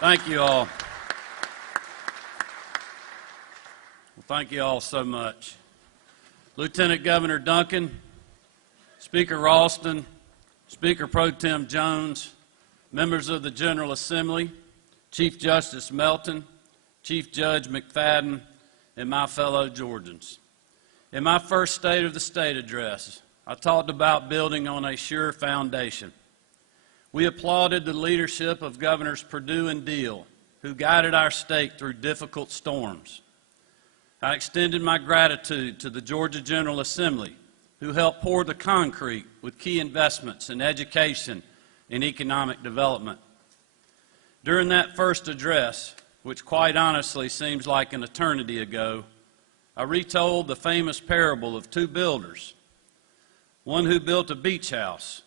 Thank you all. Well, thank you all so much. Lieutenant Governor Duncan, Speaker Ralston, Speaker Pro Tem Jones, members of the General Assembly, Chief Justice Melton, Chief Judge McFadden, and my fellow Georgians. In my first State of the State address, I talked about building on a sure foundation. We applauded the leadership of Governors Perdue and Deal, who guided our state through difficult storms. I extended my gratitude to the Georgia General Assembly, who helped pour the concrete with key investments in education and economic development. During that first address, which quite honestly seems like an eternity ago, I retold the famous parable of two builders, one who built a beach house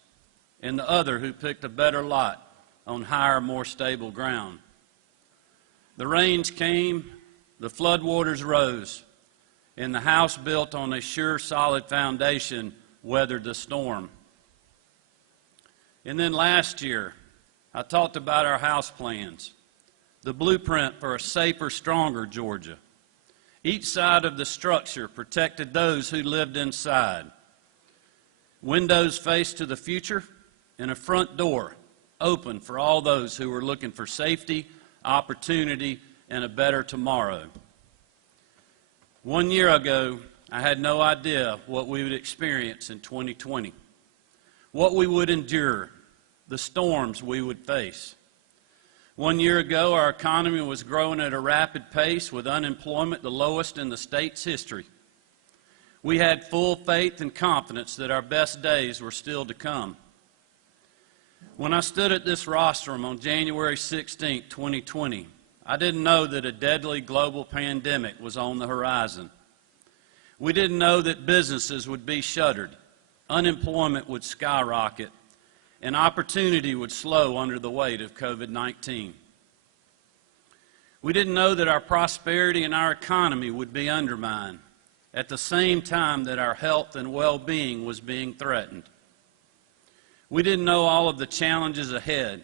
and the other who picked a better lot on higher, more stable ground. The rains came, the floodwaters rose, and the house built on a sure, solid foundation weathered the storm. And then last year, I talked about our house plans, the blueprint for a safer, stronger Georgia. Each side of the structure protected those who lived inside. Windows faced to the future, and a front door open for all those who were looking for safety, opportunity, and a better tomorrow. 1 year ago, I had no idea what we would experience in 2020, what we would endure, the storms we would face. 1 year ago, our economy was growing at a rapid pace with unemployment the lowest in the state's history. We had full faith and confidence that our best days were still to come. When I stood at this rostrum on January 16, 2020, I didn't know that a deadly global pandemic was on the horizon. We didn't know that businesses would be shuttered, unemployment would skyrocket, and opportunity would slow under the weight of COVID-19. We didn't know that our prosperity and our economy would be undermined at the same time that our health and well-being was being threatened. We didn't know all of the challenges ahead,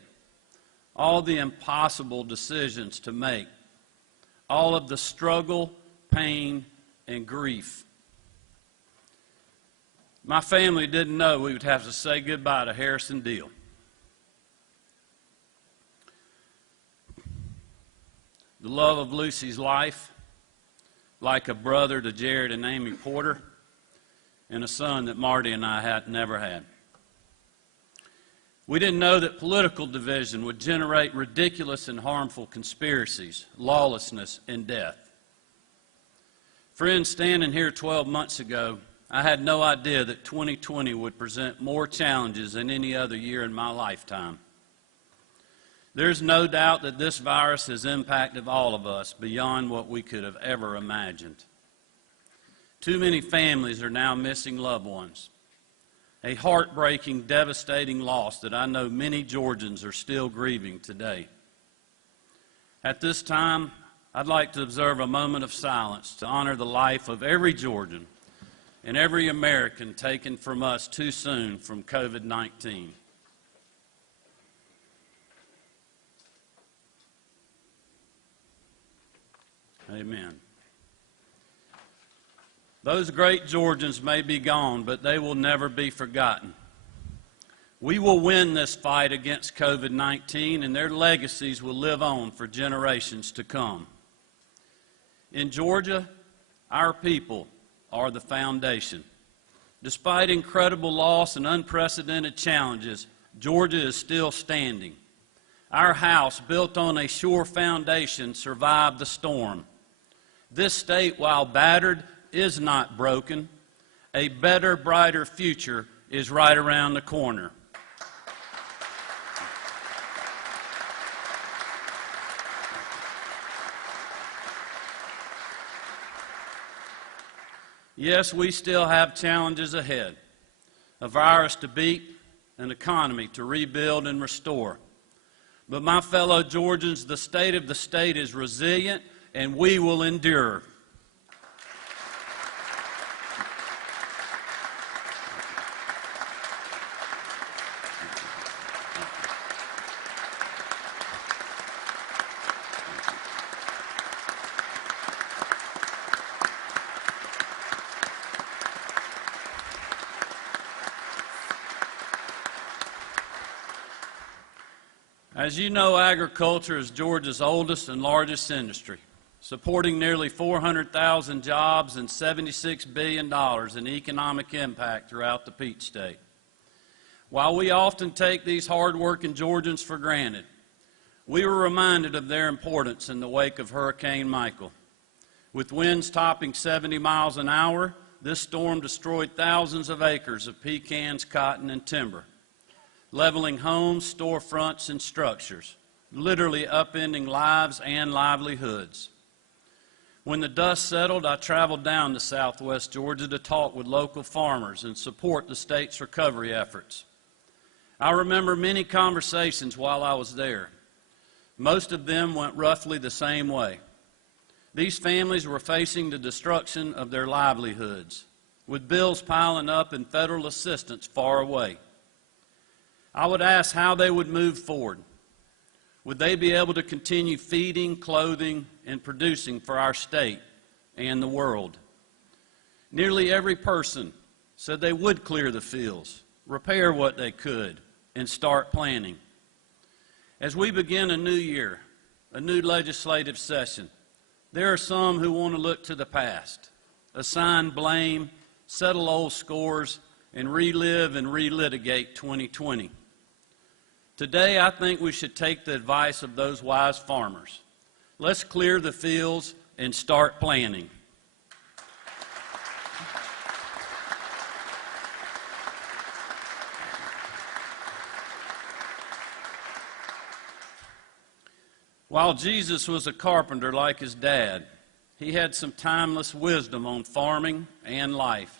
all the impossible decisions to make, all of the struggle, pain, and grief. My family didn't know we would have to say goodbye to Harrison Deal. The love of Lucy's life, like a brother to Jared and Amy Porter, and a son that Marty and I had never had. We didn't know that political division would generate ridiculous and harmful conspiracies, lawlessness, and death. Friends, standing here 12 months ago, I had no idea that 2020 would present more challenges than any other year in my lifetime. There's no doubt that this virus has impacted all of us beyond what we could have ever imagined. Too many families are now missing loved ones. A heartbreaking, devastating loss that I know many Georgians are still grieving today. At this time, I'd like to observe a moment of silence to honor the life of every Georgian and every American taken from us too soon from COVID-19. Amen. Those great Georgians may be gone, but they will never be forgotten. We will win this fight against COVID-19, and their legacies will live on for generations to come. In Georgia, our people are the foundation. Despite incredible loss and unprecedented challenges, Georgia is still standing. Our house, built on a sure foundation, survived the storm. This state, while battered, is not broken. A better, brighter future is right around the corner. Yes, we still have challenges ahead, a virus to beat, an economy to rebuild and restore. But my fellow Georgians, the state of the state is resilient, and we will endure. As you know, agriculture is Georgia's oldest and largest industry, supporting nearly 400,000 jobs and $76 billion in economic impact throughout the Peach State. While we often take these hard-working Georgians for granted, we were reminded of their importance in the wake of Hurricane Michael. With winds topping 70 miles an hour, this storm destroyed thousands of acres of pecans, cotton, and timber, leveling homes, storefronts, and structures, literally upending lives and livelihoods. When the dust settled, I traveled down to southwest Georgia to talk with local farmers and support the state's recovery efforts. I remember many conversations while I was there. Most of them went roughly the same way. These families were facing the destruction of their livelihoods, with bills piling up and federal assistance far away. I would ask how they would move forward. Would they be able to continue feeding, clothing, and producing for our state and the world? Nearly every person said they would clear the fields, repair what they could, and start planning. As we begin a new year, a new legislative session, there are some who want to look to the past, assign blame, settle old scores, and relive and relitigate 2020. Today, I think we should take the advice of those wise farmers. Let's clear the fields and start planning. While Jesus was a carpenter like his dad, he had some timeless wisdom on farming and life.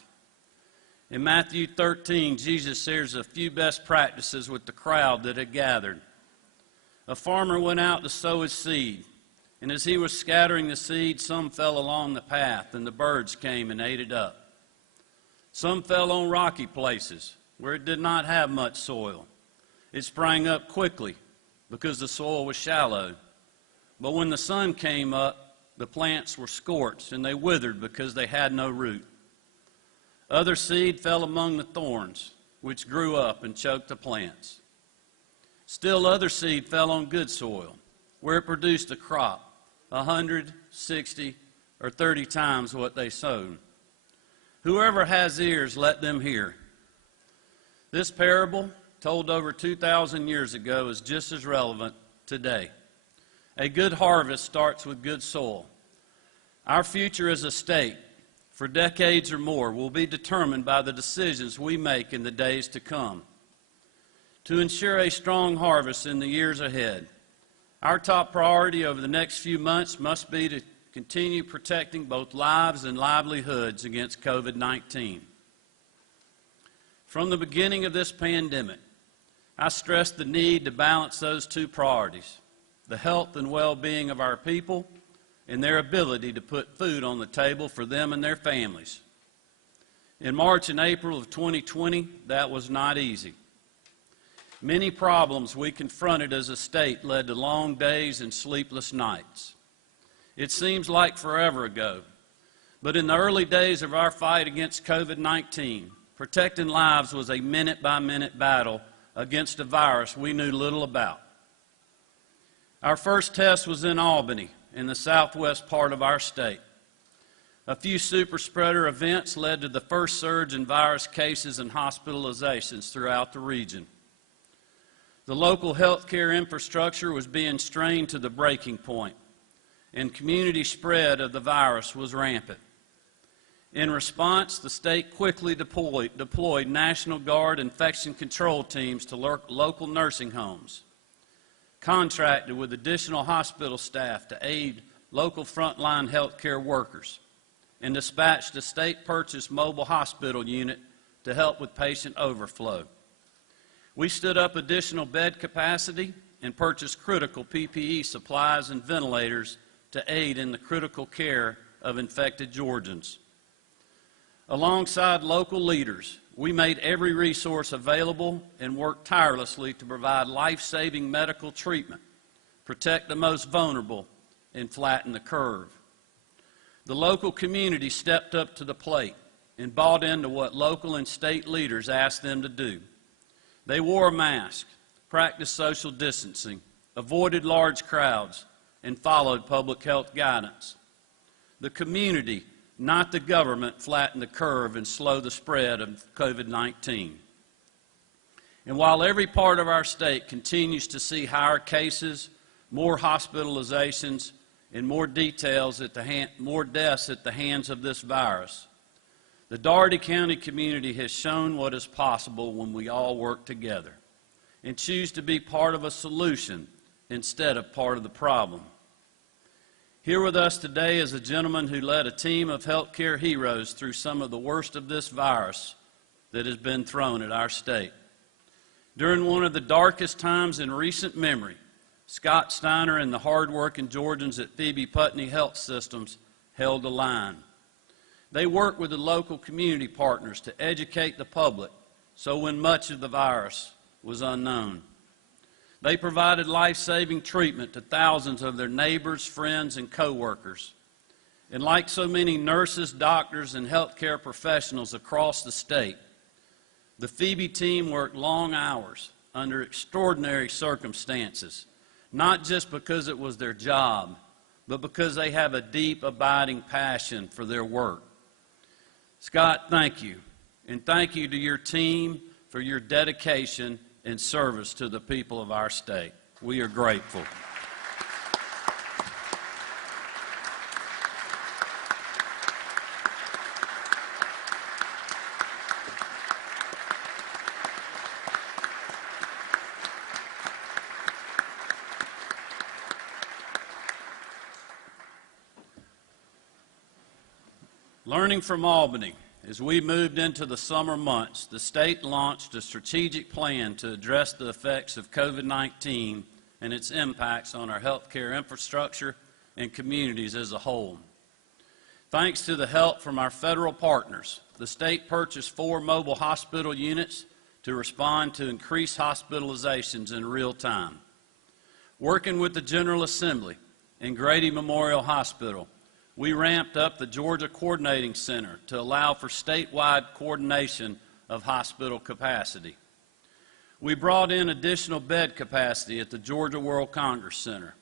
In Matthew 13, Jesus shares a few best practices with the crowd that had gathered. A farmer went out to sow his seed, and as he was scattering the seed, some fell along the path, and the birds came and ate it up. Some fell on rocky places where it did not have much soil. It sprang up quickly because the soil was shallow. But when the sun came up, the plants were scorched, and they withered because they had no root. Other seed fell among the thorns, which grew up and choked the plants. Still other seed fell on good soil, where it produced a crop, 100, 60, or 30 times what they sowed. Whoever has ears, let them hear. This parable, told over 2,000 years ago, is just as relevant today. A good harvest starts with good soil. Our future as a state, for decades or more, will be determined by the decisions we make in the days to come. To ensure a strong harvest in the years ahead, our top priority over the next few months must be to continue protecting both lives and livelihoods against COVID-19. From the beginning of this pandemic, I stressed the need to balance those two priorities, the health and well-being of our people and their ability to put food on the table for them and their families. In March and April of 2020, that was not easy. Many problems we confronted as a state led to long days and sleepless nights. It seems like forever ago, but in the early days of our fight against COVID-19, protecting lives was a minute-by-minute battle against a virus we knew little about. Our first test was in Albany, in the southwest part of our state. A few super spreader events led to the first surge in virus cases and hospitalizations throughout the region. The local healthcare infrastructure was being strained to the breaking point, and community spread of the virus was rampant. In response, the state quickly deployed National Guard infection control teams to local nursing homes, contracted with additional hospital staff to aid local frontline healthcare workers, and dispatched a state-purchased mobile hospital unit to help with patient overflow. We stood up additional bed capacity and purchased critical PPE supplies and ventilators to aid in the critical care of infected Georgians. Alongside local leaders, we made every resource available and worked tirelessly to provide life-saving medical treatment, protect the most vulnerable, and flatten the curve. The local community stepped up to the plate and bought into what local and state leaders asked them to do. They wore a mask, practiced social distancing, avoided large crowds, and followed public health guidance. The community, not the government, flattened the curve and slowed the spread of COVID-19. And while every part of our state continues to see higher cases, more hospitalizations, and more deaths at the hands of this virus, the Dougherty County community has shown what is possible when we all work together and choose to be part of a solution instead of part of the problem. Here with us today is a gentleman who led a team of healthcare heroes through some of the worst of this virus that has been thrown at our state. During one of the darkest times in recent memory, Scott Steiner and the hard-working Georgians at Phoebe Putney Health Systems held the line. They worked with the local community partners to educate the public so when much of the virus was unknown. They provided life-saving treatment to thousands of their neighbors, friends, and co-workers. And like so many nurses, doctors, and healthcare professionals across the state, the Phoebe team worked long hours under extraordinary circumstances, not just because it was their job, but because they have a deep, abiding passion for their work. Scott, thank you. And thank you to your team for your dedication and service to the people of our state. We are grateful. Learning from Albany, as we moved into the summer months, the state launched a strategic plan to address the effects of COVID-19 and its impacts on our healthcare infrastructure and communities as a whole. Thanks to the help from our federal partners, the state purchased 4 mobile hospital units to respond to increased hospitalizations in real time. Working with the General Assembly and Grady Memorial Hospital, we ramped up the Georgia Coordinating Center to allow for statewide coordination of hospital capacity. We brought in additional bed capacity at the Georgia World Congress Center,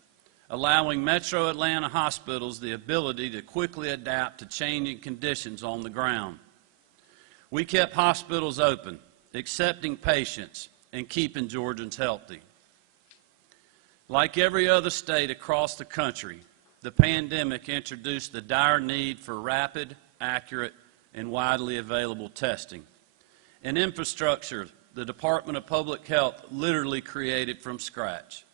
allowing Metro Atlanta hospitals the ability to quickly adapt to changing conditions on the ground. We kept hospitals open, accepting patients, and keeping Georgians healthy. Like every other state across the country, the pandemic introduced the dire need for rapid, accurate, and widely available testing, an infrastructure the Department of Public Health literally created from scratch.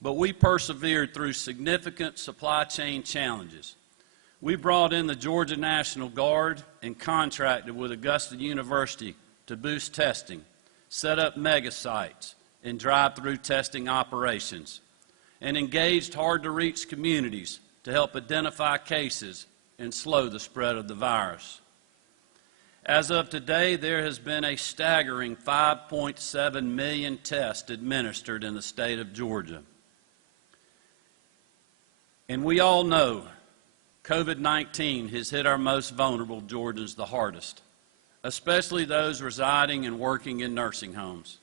But we persevered through significant supply chain challenges. We brought in the Georgia National Guard and contracted with Augusta University to boost testing, set up mega sites, and drive-through testing operations, and engaged hard-to-reach communities to help identify cases and slow the spread of the virus. As of today, there has been a staggering 5.7 million tests administered in the state of Georgia. And we all know COVID-19 has hit our most vulnerable Georgians the hardest, especially those residing and working in nursing homes.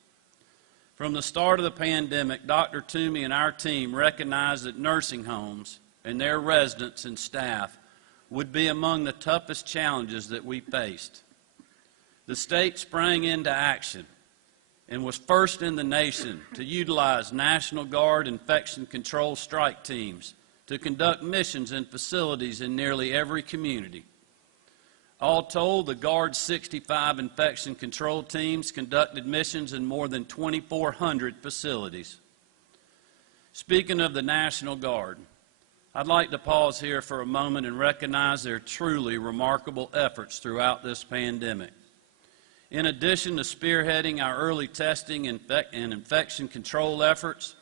From the start of the pandemic, Dr. Toomey and our team recognized that nursing homes and their residents and staff would be among the toughest challenges that we faced. The state sprang into action and was first in the nation to utilize National Guard infection control strike teams to conduct missions in facilities in nearly every community. All told, the Guard's 65 infection control teams conducted missions in more than 2,400 facilities. Speaking of the National Guard, I'd like to pause here for a moment and recognize their truly remarkable efforts throughout this pandemic. In addition to spearheading our early testing and infection control efforts,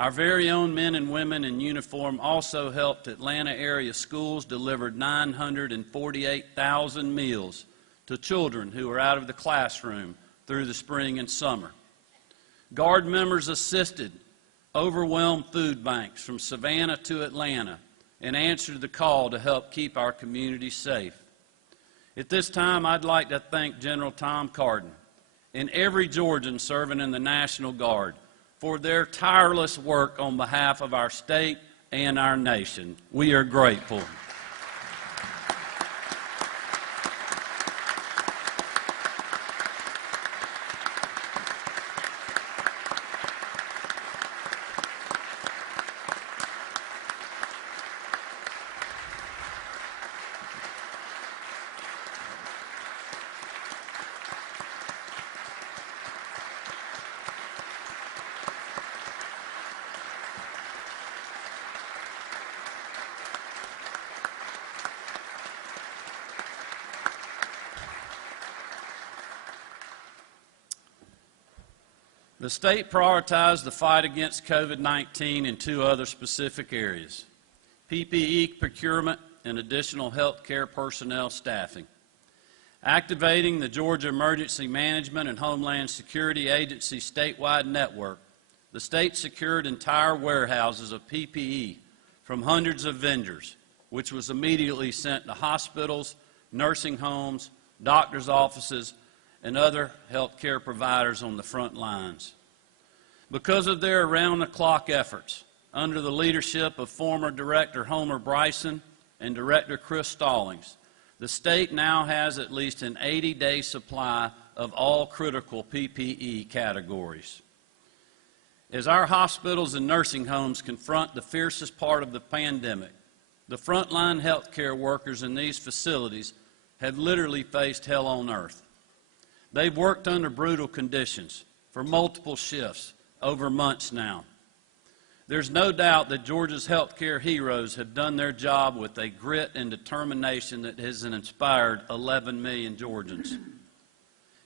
our very own men and women in uniform also helped Atlanta area schools deliver 948,000 meals to children who were out of the classroom through the spring and summer. Guard members assisted overwhelmed food banks from Savannah to Atlanta and answered the call to help keep our community safe. At this time, I'd like to thank General Tom Carden and every Georgian serving in the National Guard for their tireless work on behalf of our state and our nation. We are grateful. The state prioritized the fight against COVID-19 in two other specific areas: PPE procurement and additional health care personnel staffing. Activating the Georgia Emergency Management and Homeland Security Agency statewide network, the state secured entire warehouses of PPE from hundreds of vendors, which was immediately sent to hospitals, nursing homes, doctors' offices, and other health care providers on the front lines. Because of their around-the-clock efforts, under the leadership of former Director Homer Bryson and Director Chris Stallings, the state now has at least an 80-day supply of all critical PPE categories. As our hospitals and nursing homes confront the fiercest part of the pandemic, the frontline health care workers in these facilities have literally faced hell on earth. They've worked under brutal conditions for multiple shifts over months now. There's no doubt that Georgia's healthcare heroes have done their job with a grit and determination that has inspired 11 million Georgians.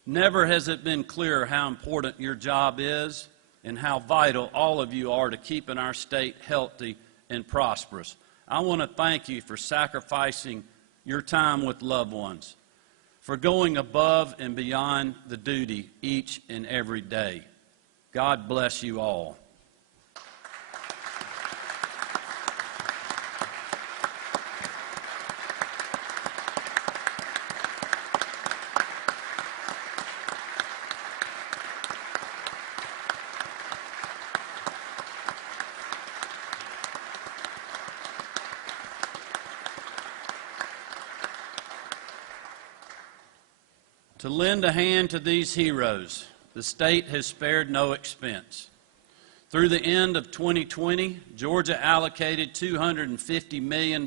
Never has it been clearer how important your job is and how vital all of you are to keeping our state healthy and prosperous. I want to thank you for sacrificing your time with loved ones, for going above and beyond the duty each and every day. God bless you all. To lend a hand to these heroes, the state has spared no expense. Through the end of 2020, Georgia allocated $250 million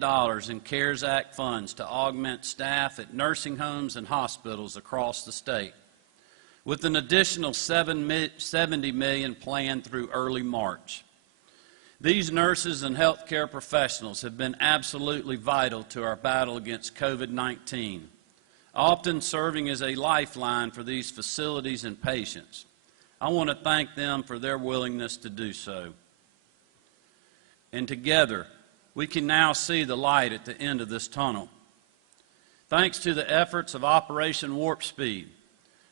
in CARES Act funds to augment staff at nursing homes and hospitals across the state, with an additional $70 million planned through early March. These nurses and healthcare professionals have been absolutely vital to our battle against COVID-19. Often serving as a lifeline for these facilities and patients. I want to thank them for their willingness to do so. And together, we can now see the light at the end of this tunnel. Thanks to the efforts of Operation Warp Speed,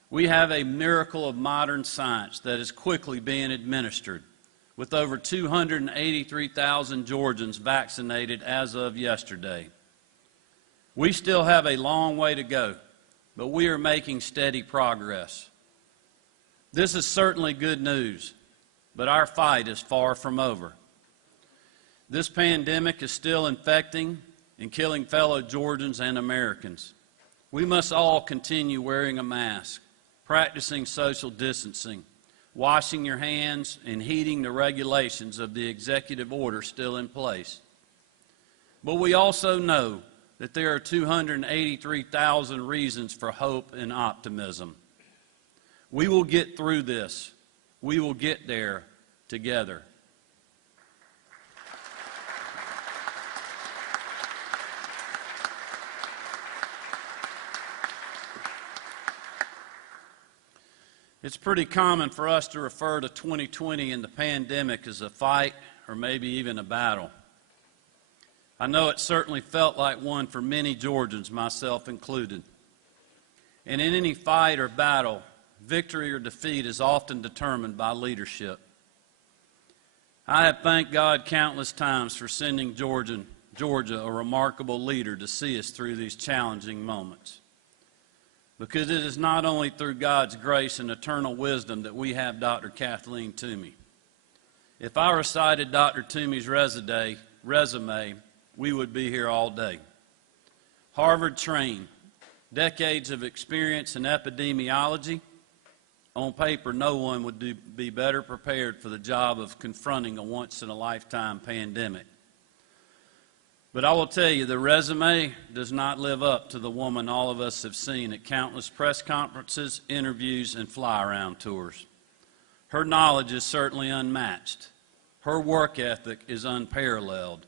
we have a miracle of modern science that is quickly being administered, with over 283,000 Georgians vaccinated as of yesterday. We still have a long way to go, but we are making steady progress. This is certainly good news, but our fight is far from over. This pandemic is still infecting and killing fellow Georgians and Americans. We must all continue wearing a mask, practicing social distancing, washing your hands, and heeding the regulations of the executive order still in place. But we also know that there are 283,000 reasons for hope and optimism. We will get through this. We will get there together. It's pretty common for us to refer to 2020 and the pandemic as a fight or maybe even a battle. I know it certainly felt like one for many Georgians, myself included. And in any fight or battle, victory or defeat is often determined by leadership. I have thanked God countless times for sending Georgia a remarkable leader to see us through these challenging moments. Because it is not only through God's grace and eternal wisdom that we have Dr. Kathleen Toomey. If I recited Dr. Toomey's resume, we would be here all day. Harvard trained, decades of experience in epidemiology. On paper, no one would be better prepared for the job of confronting a once-in-a-lifetime pandemic. But I will tell you, the resume does not live up to the woman all of us have seen at countless press conferences, interviews, and fly-around tours. Her knowledge is certainly unmatched. Her work ethic is unparalleled,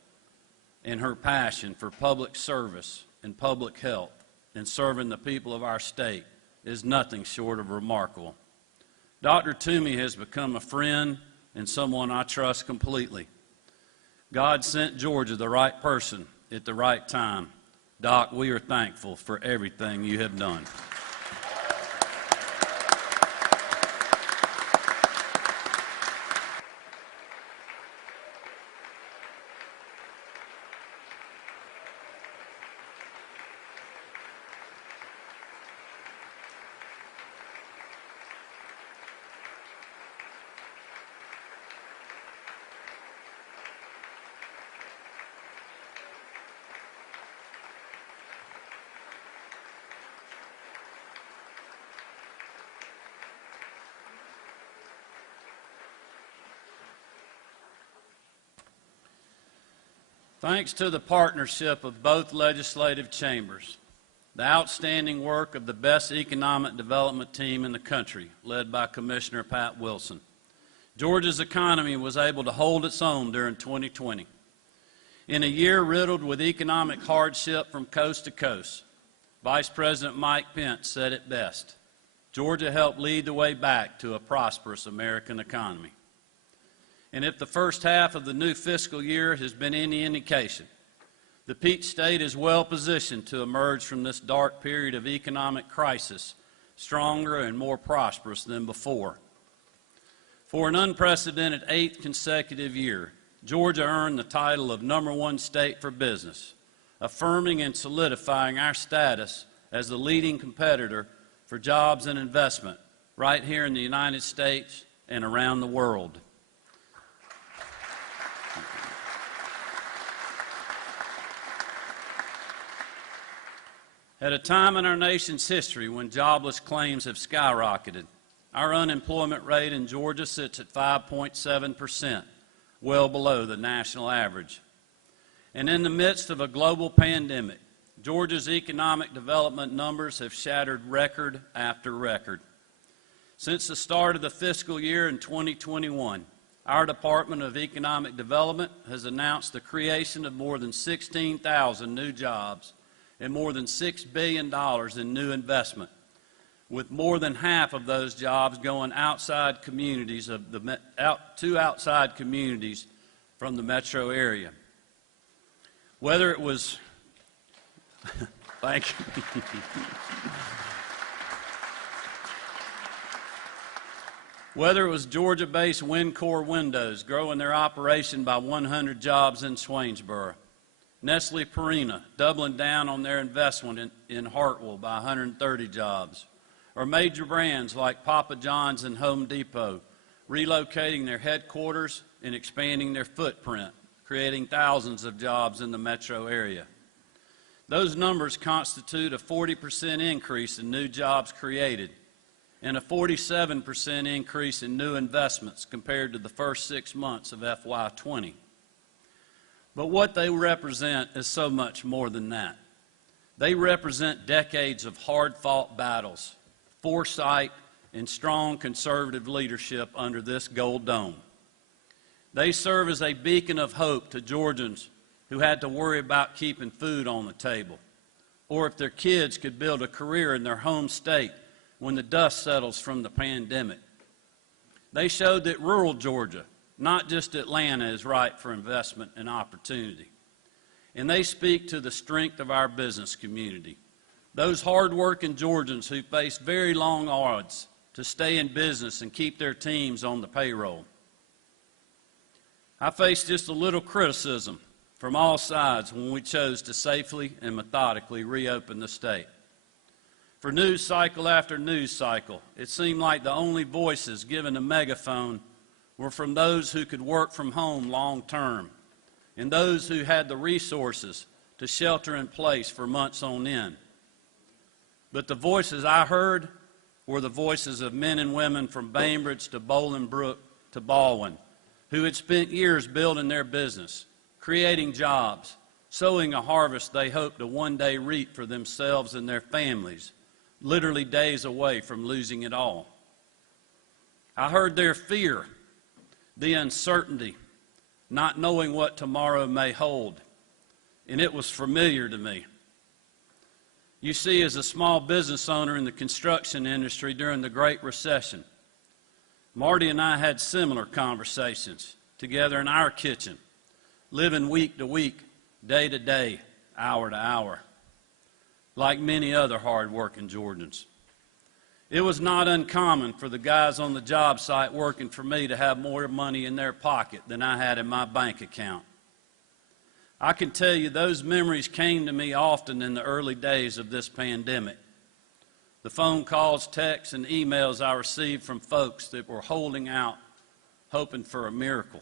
and her passion for public service and public health and serving the people of our state is nothing short of remarkable. Dr. Toomey has become a friend and someone I trust completely. God sent Georgia the right person at the right time. Doc, we are thankful for everything you have done. Thanks to the partnership of both legislative chambers, the outstanding work of the best economic development team in the country, led by Commissioner Pat Wilson, Georgia's economy was able to hold its own during 2020. In a year riddled with economic hardship from coast to coast, Vice President Mike Pence said it best: Georgia helped lead the way back to a prosperous American economy. And if the first half of the new fiscal year has been any indication, the Peach State is well positioned to emerge from this dark period of economic crisis stronger and more prosperous than before. For an unprecedented 8th consecutive year, Georgia earned the title of #1 state for business, affirming and solidifying our status as the leading competitor for jobs and investment right here in the United States and around the world. At a time in our nation's history when jobless claims have skyrocketed, our unemployment rate in Georgia sits at 5.7%, well below the national average. And in the midst of a global pandemic, Georgia's economic development numbers have shattered record after record. Since the start of the fiscal year in 2021, our Department of Economic Development has announced the creation of more than 16,000 new jobs and more than $6 billion in new investment, with more than half of those jobs going outside communities outside communities from the metro area. Whether it was thank you. Whether it was Georgia-based Windcore Windows growing their operation by 100 jobs in Swainsboro, Nestle Purina doubling down on their investment in Hartwell by 130 jobs, or major brands like Papa John's and Home Depot relocating their headquarters and expanding their footprint, creating thousands of jobs in the metro area. Those numbers constitute a 40% increase in new jobs created and a 47% increase in new investments compared to the first 6 months of FY20. But what they represent is so much more than that. They represent decades of hard-fought battles, foresight, and strong conservative leadership under this gold dome. They serve as a beacon of hope to Georgians who had to worry about keeping food on the table, or if their kids could build a career in their home state when the dust settles from the pandemic. They showed that rural Georgia, not just Atlanta, is ripe for investment and opportunity. And they speak to the strength of our business community, those hard-working Georgians who face very long odds to stay in business and keep their teams on the payroll. I faced just a little criticism from all sides when we chose to safely and methodically reopen the state. For news cycle after news cycle, it seemed like the only voices given a megaphone were from those who could work from home long term and those who had the resources to shelter in place for months on end. But the voices I heard were the voices of men and women from Bainbridge to Bolingbrook to Baldwin, who had spent years building their business, creating jobs, sowing a harvest they hoped to one day reap for themselves and their families, literally days away from losing it all. I heard their fear, the uncertainty, not knowing what tomorrow may hold, and it was familiar to me. You see, as a small business owner in the construction industry during the Great Recession, Marty and I had similar conversations together in our kitchen, living week to week, day to day, hour to hour, like many other hard-working Georgians. It was not uncommon for the guys on the job site working for me to have more money in their pocket than I had in my bank account. I can tell you those memories came to me often in the early days of this pandemic. The phone calls, texts, and emails I received from folks that were holding out, hoping for a miracle.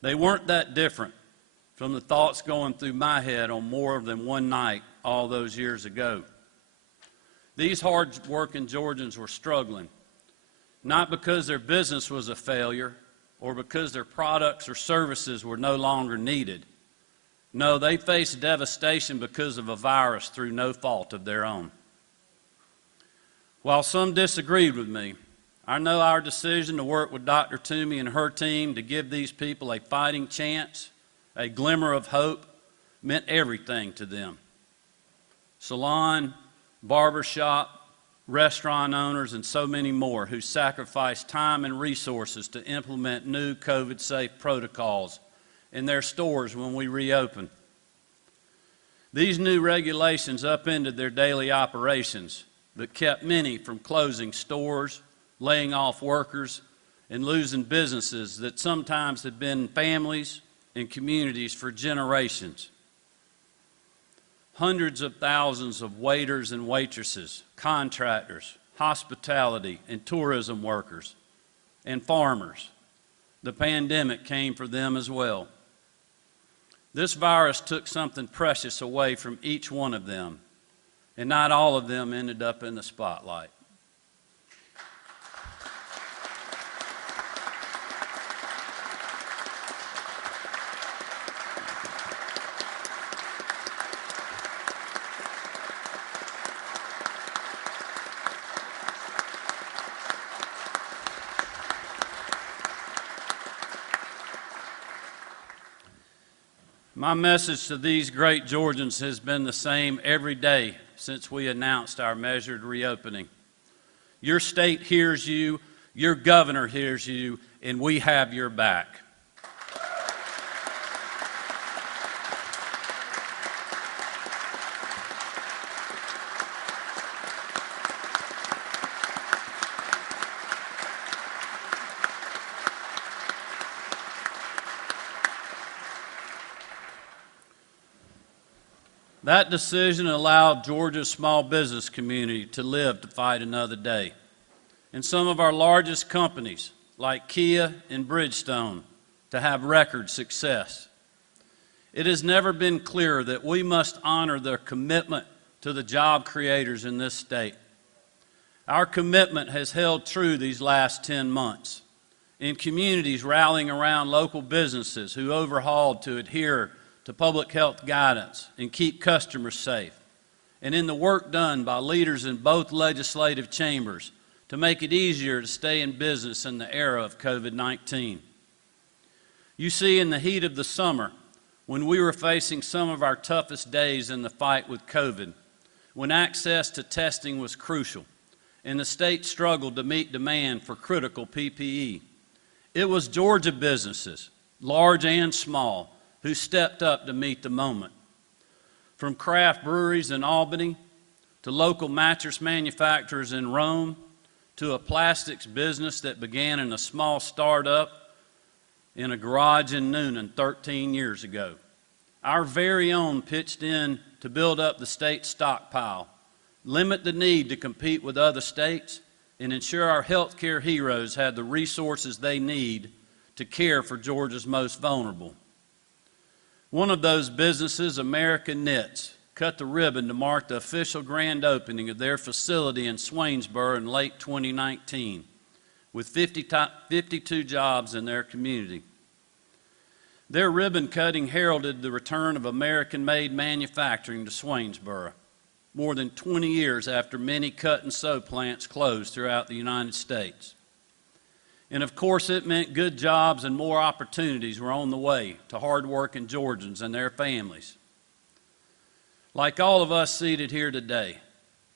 They weren't that different from the thoughts going through my head on more than one night all those years ago. These hard-working Georgians were struggling, not because their business was a failure or because their products or services were no longer needed. No, they faced devastation because of a virus through no fault of their own. While some disagreed with me, I know our decision to work with Dr. Toomey and her team to give these people a fighting chance, a glimmer of hope, meant everything to them. Salon, barbershop, restaurant owners, and so many more who sacrificed time and resources to implement new COVID-safe protocols in their stores when we reopened. These new regulations upended their daily operations, but kept many from closing stores, laying off workers, and losing businesses that sometimes had been families and communities for generations. Hundreds of thousands of waiters and waitresses, contractors, hospitality and tourism workers, and farmers. The pandemic came for them as well. This virus took something precious away from each one of them, and not all of them ended up in the spotlight. My message to these great Georgians has been the same every day since we announced our measured reopening. Your state hears you, your governor hears you, and we have your back. That decision allowed Georgia's small business community to live to fight another day. And some of our largest companies, like Kia and Bridgestone, to have record success. It has never been clearer that we must honor their commitment to the job creators in this state. Our commitment has held true these last 10 months, in communities rallying around local businesses who overhauled to adhere to public health guidance and keep customers safe, and in the work done by leaders in both legislative chambers to make it easier to stay in business in the era of COVID-19. You see, in the heat of the summer, when we were facing some of our toughest days in the fight with COVID, when access to testing was crucial, and the state struggled to meet demand for critical PPE, it was Georgia businesses, large and small, who stepped up to meet the moment. From craft breweries in Albany, to local mattress manufacturers in Rome, to a plastics business that began in a small startup in a garage in Noonan 13 years ago. Our very own pitched in to build up the state stockpile, limit the need to compete with other states, and ensure our healthcare heroes had the resources they need to care for Georgia's most vulnerable. One of those businesses, American Knits, cut the ribbon to mark the official grand opening of their facility in Swainsboro in late 2019, with 52 jobs in their community. Their ribbon cutting heralded the return of American-made manufacturing to Swainsboro, more than 20 years after many cut and sew plants closed throughout the United States. And of course, it meant good jobs and more opportunities were on the way to hardworking Georgians and their families. Like all of us seated here today,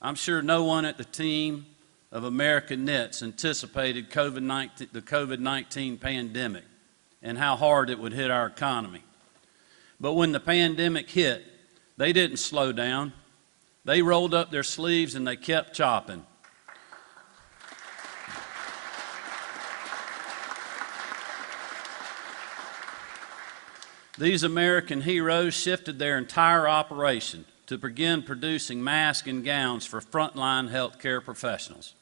I'm sure no one at the team of American Knits anticipated the COVID-19 pandemic and how hard it would hit our economy. But when the pandemic hit, they didn't slow down. They rolled up their sleeves and they kept chopping. These American heroes shifted their entire operation to begin producing masks and gowns for frontline healthcare professionals.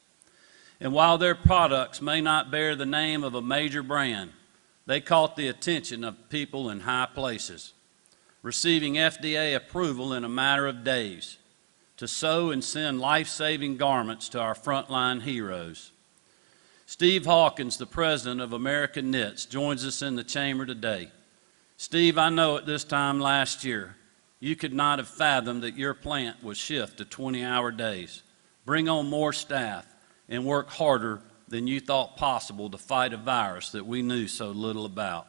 And while their products may not bear the name of a major brand, they caught the attention of people in high places, receiving FDA approval in a matter of days to sew and send life-saving garments to our frontline heroes. Steve Hawkins, the president of American Knits, joins us in the chamber today. Steve, I know at this time last year, you could not have fathomed that your plant would shift to 20-hour days, bring on more staff, and work harder than you thought possible to fight a virus that we knew so little about.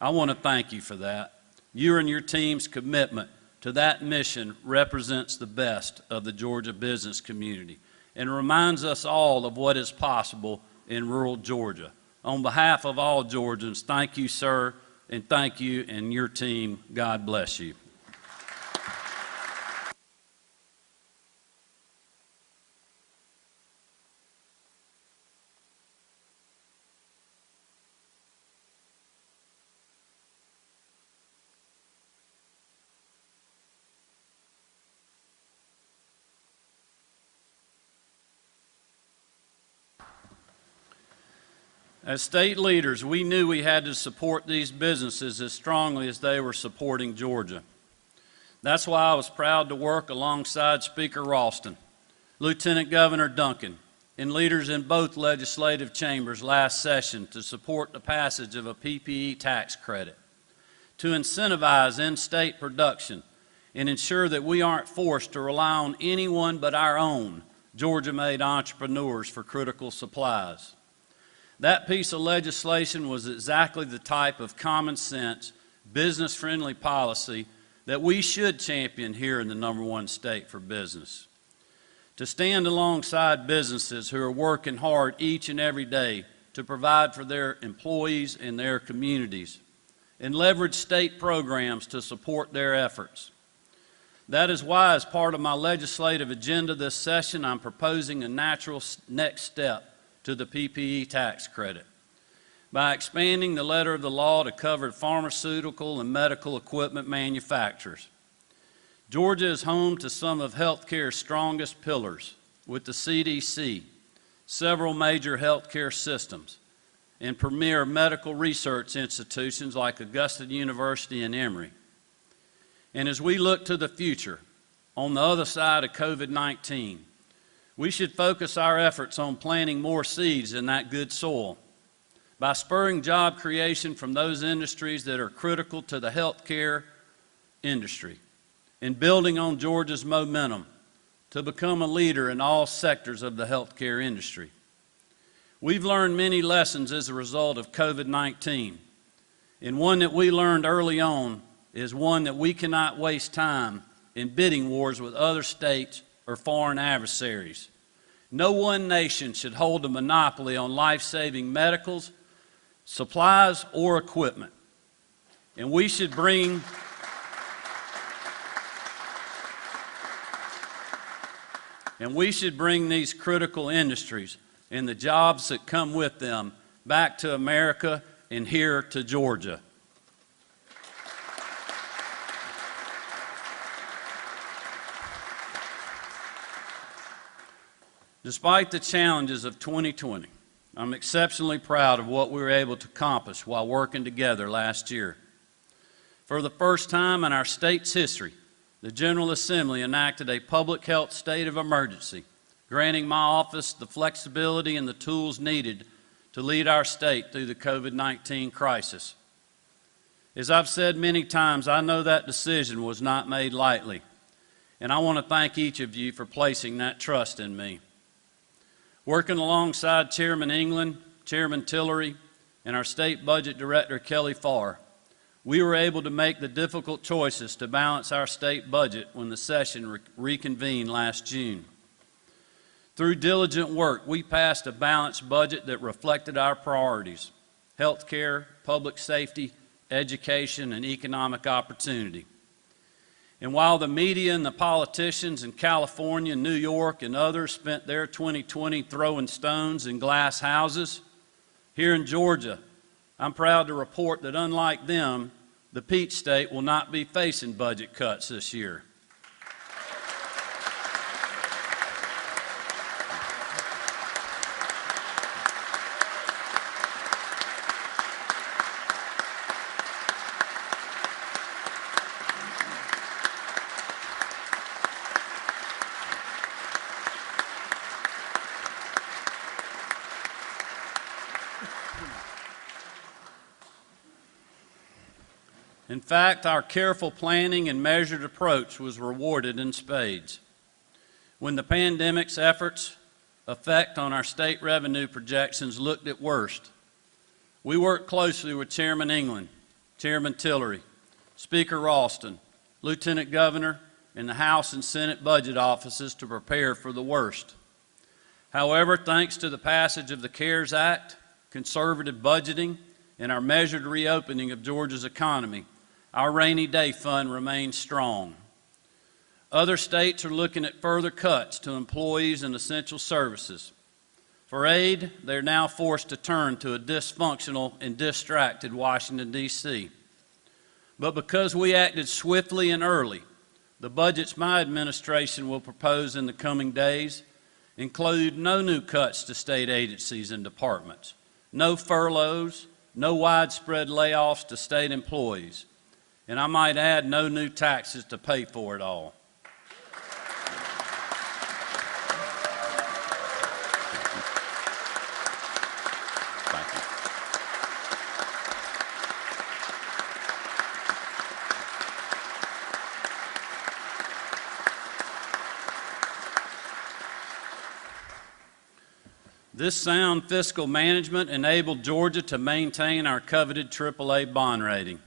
I want to thank you for that. You and your team's commitment to that mission represents the best of the Georgia business community and reminds us all of what is possible in rural Georgia. On behalf of all Georgians, thank you, sir, and thank you and your team. God bless you. As state leaders, we knew we had to support these businesses as strongly as they were supporting Georgia. That's why I was proud to work alongside Speaker Ralston, Lieutenant Governor Duncan, and leaders in both legislative chambers last session to support the passage of a PPE tax credit, to incentivize in-state production and ensure that we aren't forced to rely on anyone but our own Georgia-made entrepreneurs for critical supplies. That piece of legislation was exactly the type of common sense, business-friendly policy that we should champion here in the #1 state for business. To stand alongside businesses who are working hard each and every day to provide for their employees and their communities, and leverage state programs to support their efforts. That is why, as part of my legislative agenda this session, I'm proposing a natural next step to the PPE tax credit by expanding the letter of the law to cover pharmaceutical and medical equipment manufacturers. Georgia is home to some of healthcare's strongest pillars, with the CDC, several major healthcare systems, and premier medical research institutions like Augusta University and Emory. And as we look to the future, on the other side of COVID-19, we should focus our efforts on planting more seeds in that good soil by spurring job creation from those industries that are critical to the healthcare industry and building on Georgia's momentum to become a leader in all sectors of the healthcare industry. We've learned many lessons as a result of COVID-19, and one that we learned early on is one that we cannot waste time in bidding wars with other states or foreign adversaries. No one nation should hold a monopoly on life-saving medicals, supplies, or equipment. And we should bring these critical industries and the jobs that come with them back to America and here to Georgia. Despite the challenges of 2020, I'm exceptionally proud of what we were able to accomplish while working together last year. For the first time in our state's history, the General Assembly enacted a public health state of emergency, granting my office the flexibility and the tools needed to lead our state through the COVID-19 crisis. As I've said many times, I know that decision was not made lightly, and I want to thank each of you for placing that trust in me. Working alongside Chairman England, Chairman Tillery, and our State Budget Director Kelly Farr, we were able to make the difficult choices to balance our state budget when the session reconvened last June. Through diligent work, we passed a balanced budget that reflected our priorities: health care, public safety, education, and economic opportunity. And while the media and the politicians in California, New York, and others spent their 2020 throwing stones in glass houses, here in Georgia, I'm proud to report that unlike them, the Peach State will not be facing budget cuts this year. In fact, our careful planning and measured approach was rewarded in spades. When the pandemic's effect on our state revenue projections looked at worst, we worked closely with Chairman England, Chairman Tillery, Speaker Ralston, Lieutenant Governor, and the House and Senate budget offices to prepare for the worst. However, thanks to the passage of the CARES Act, conservative budgeting, and our measured reopening of Georgia's economy, our rainy day fund remains strong. Other states are looking at further cuts to employees and essential services. For aid, they're now forced to turn to a dysfunctional and distracted Washington, D.C. But because we acted swiftly and early, the budgets my administration will propose in the coming days include no new cuts to state agencies and departments, no furloughs, no widespread layoffs to state employees, and I might add, no new taxes to pay for it all. Thank you. This sound fiscal management enabled Georgia to maintain our coveted AAA bond rating.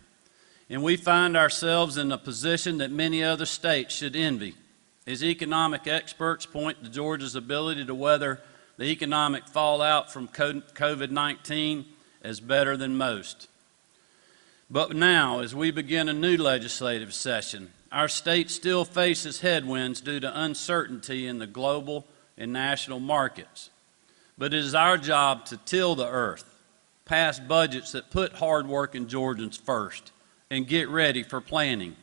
And we find ourselves in a position that many other states should envy, as economic experts point to Georgia's ability to weather the economic fallout from COVID-19 as better than most. But now, as we begin a new legislative session, our state still faces headwinds due to uncertainty in the global and national markets. But it is our job to till the earth, pass budgets that put hard-working Georgians first, and get ready for planning.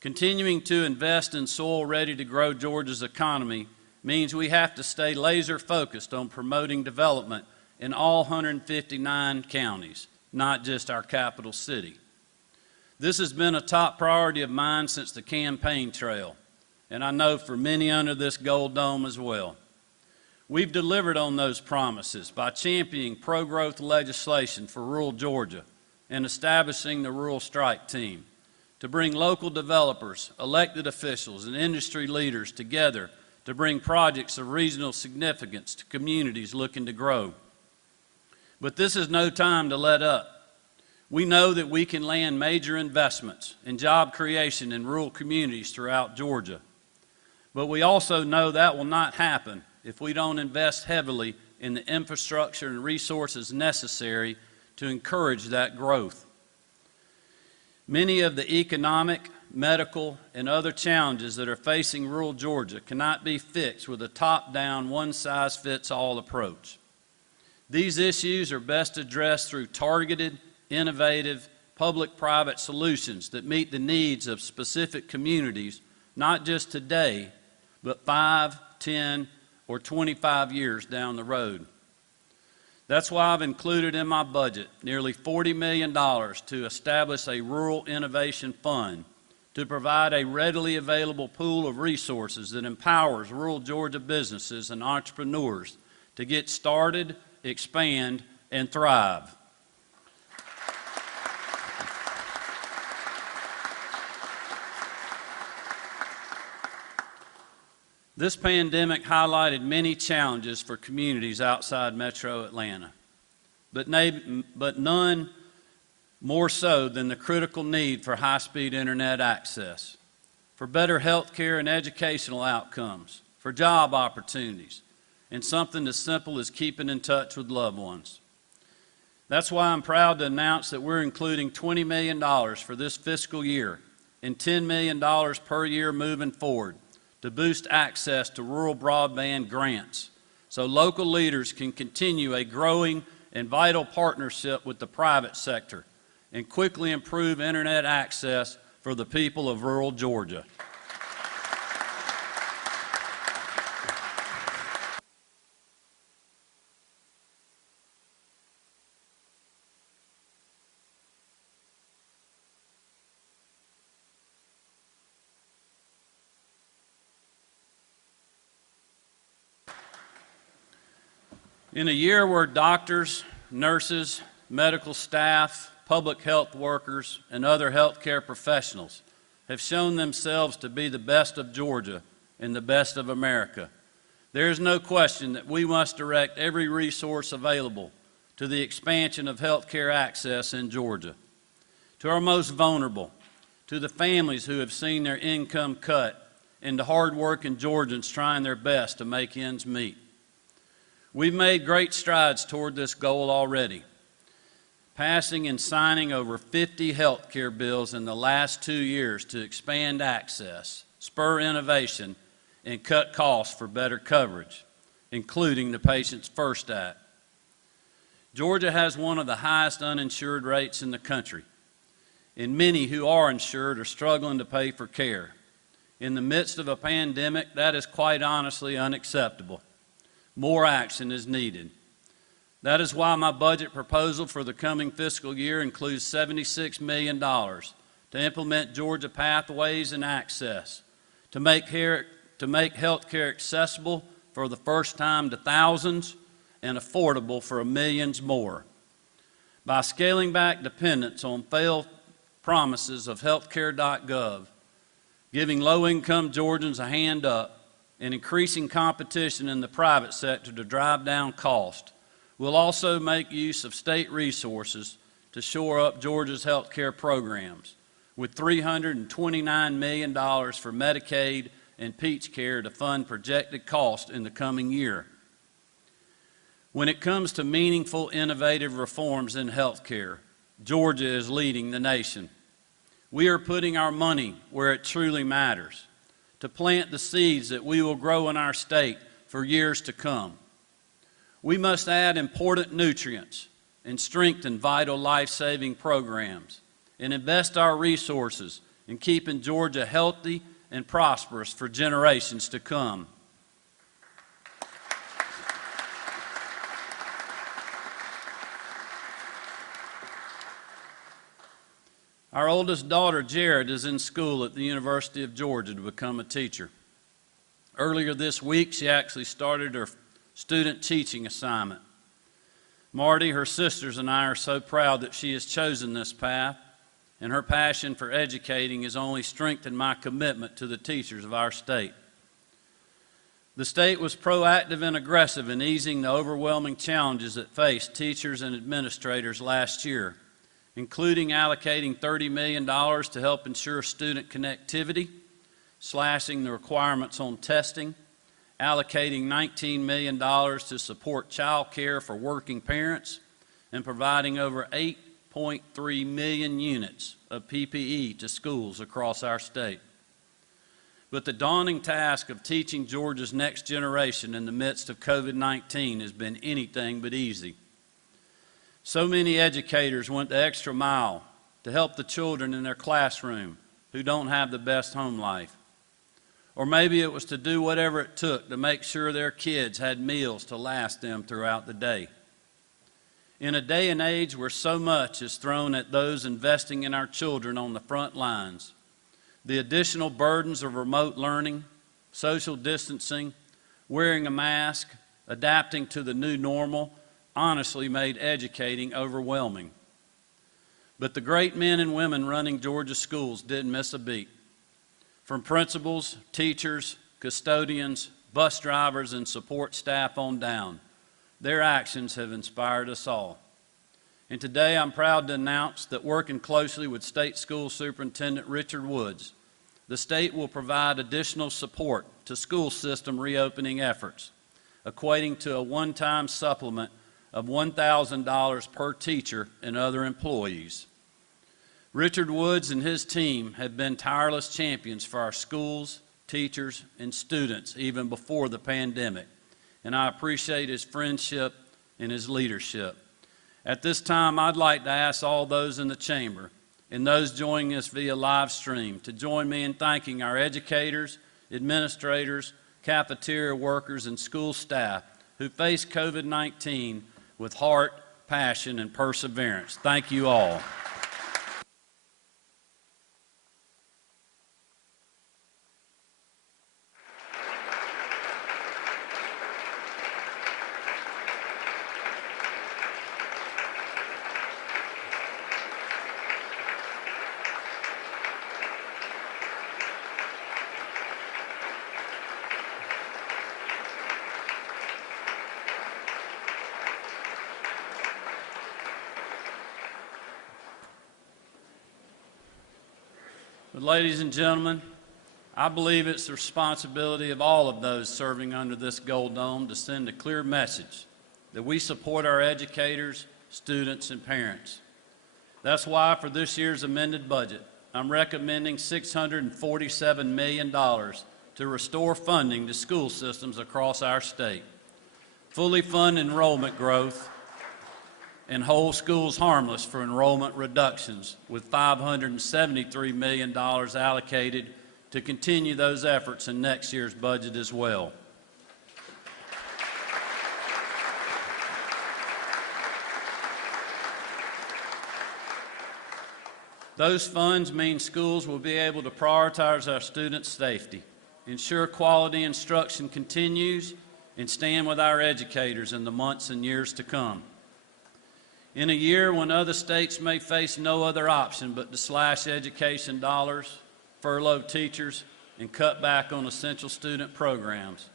Continuing to invest in soil ready to grow Georgia's economy means we have to stay laser focused on promoting development in all 159 counties, not just our capital city. This has been a top priority of mine since the campaign trail, and I know for many under this gold dome as well. We've delivered on those promises by championing pro-growth legislation for rural Georgia and establishing the Rural Strike Team to bring local developers, elected officials, and industry leaders together to bring projects of regional significance to communities looking to grow. But this is no time to let up. We know that we can land major investments and job creation in rural communities throughout Georgia. But we also know that will not happen if we don't invest heavily in the infrastructure and resources necessary to encourage that growth. Many of the economic, medical, and other challenges that are facing rural Georgia cannot be fixed with a top-down, one-size-fits-all approach. These issues are best addressed through targeted, innovative, public-private solutions that meet the needs of specific communities, not just today, but 5, 10, or 25 years down the road. That's why I've included in my budget nearly $40 million to establish a Rural Innovation Fund to provide a readily available pool of resources that empowers rural Georgia businesses and entrepreneurs to get started, expand, and thrive. This pandemic highlighted many challenges for communities outside Metro Atlanta, but none more so than the critical need for high-speed internet access, for better health care and educational outcomes, for job opportunities, and something as simple as keeping in touch with loved ones. That's why I'm proud to announce that we're including $20 million for this fiscal year and $10 million per year moving forward to boost access to rural broadband grants so local leaders can continue a growing and vital partnership with the private sector and quickly improve internet access for the people of rural Georgia. In a year where doctors, nurses, medical staff, public health workers, and other healthcare professionals have shown themselves to be the best of Georgia and the best of America, there is no question that we must direct every resource available to the expansion of healthcare access in Georgia, to our most vulnerable, to the families who have seen their income cut, and to hard-working Georgians trying their best to make ends meet. We've made great strides toward this goal already, passing and signing over 50 health care bills in the last 2 years to expand access, spur innovation, and cut costs for better coverage, including the Patients First Act. Georgia has one of the highest uninsured rates in the country, and many who are insured are struggling to pay for care. In the midst of a pandemic, that is quite honestly unacceptable. More action is needed. That is why my budget proposal for the coming fiscal year includes $76 million to implement Georgia Pathways and Access, to make health care accessible for the first time to thousands and affordable for millions more. By scaling back dependence on failed promises of healthcare.gov, giving low-income Georgians a hand up, and increasing competition in the private sector to drive down cost, we'll also make use of state resources to shore up Georgia's health care programs, with $329 million for Medicaid and Peach Care to fund projected costs in the coming year. When it comes to meaningful, innovative reforms in health care, Georgia is leading the nation. We are putting our money where it truly matters, to plant the seeds that we will grow in our state for years to come. We must add important nutrients and strengthen vital life-saving programs and invest our resources in keeping Georgia healthy and prosperous for generations to come. Our oldest daughter, Jared, is in school at the University of Georgia to become a teacher. Earlier this week, she actually started her student teaching assignment. Marty, her sisters, and I are so proud that she has chosen this path, and her passion for educating has only strengthened my commitment to the teachers of our state. The state was proactive and aggressive in easing the overwhelming challenges that faced teachers and administrators last year, including allocating $30 million to help ensure student connectivity, slashing the requirements on testing, allocating $19 million to support child care for working parents, and providing over 8.3 million units of PPE to schools across our state. But the daunting task of teaching Georgia's next generation in the midst of COVID-19 has been anything but easy. So many educators went the extra mile to help the children in their classroom who don't have the best home life. Or maybe it was to do whatever it took to make sure their kids had meals to last them throughout the day. In a day and age where so much is thrown at those investing in our children on the front lines, the additional burdens of remote learning, social distancing, wearing a mask, adapting to the new normal, honestly made educating overwhelming. But the great men and women running Georgia schools didn't miss a beat. From principals, teachers, custodians, bus drivers, and support staff on down, their actions have inspired us all. And today I'm proud to announce that working closely with State School Superintendent Richard Woods, the state will provide additional support to school system reopening efforts, equating to a one-time supplement of $1,000 per teacher and other employees. Richard Woods and his team have been tireless champions for our schools, teachers, and students even before the pandemic, and I appreciate his friendship and his leadership. At this time, I'd like to ask all those in the chamber and those joining us via live stream to join me in thanking our educators, administrators, cafeteria workers, and school staff who faced COVID-19 with heart, passion, and perseverance. Thank you all. But ladies and gentlemen, I believe it's the responsibility of all of those serving under this Gold Dome to send a clear message that we support our educators, students, and parents. That's why for this year's amended budget, I'm recommending $647 million to restore funding to school systems across our state, fully fund enrollment growth, and hold schools harmless for enrollment reductions, with $573 million allocated to continue those efforts in next year's budget as well. Those funds mean schools will be able to prioritize our students' safety, ensure quality instruction continues, and stand with our educators in the months and years to come. In a year when other states may face no other option but to slash education dollars, furlough teachers, and cut back on essential student programs,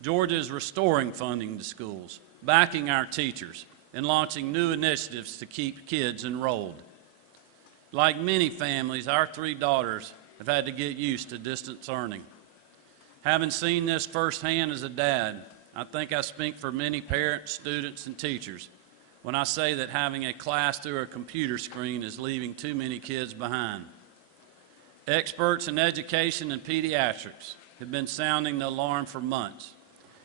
Georgia is restoring funding to schools, backing our teachers, and launching new initiatives to keep kids enrolled. Like many families, our 3 daughters have had to get used to distance learning. Having seen this firsthand as a dad, I think I speak for many parents, students, and teachers when I say that having a class through a computer screen is leaving too many kids behind. Experts in education and pediatrics have been sounding the alarm for months,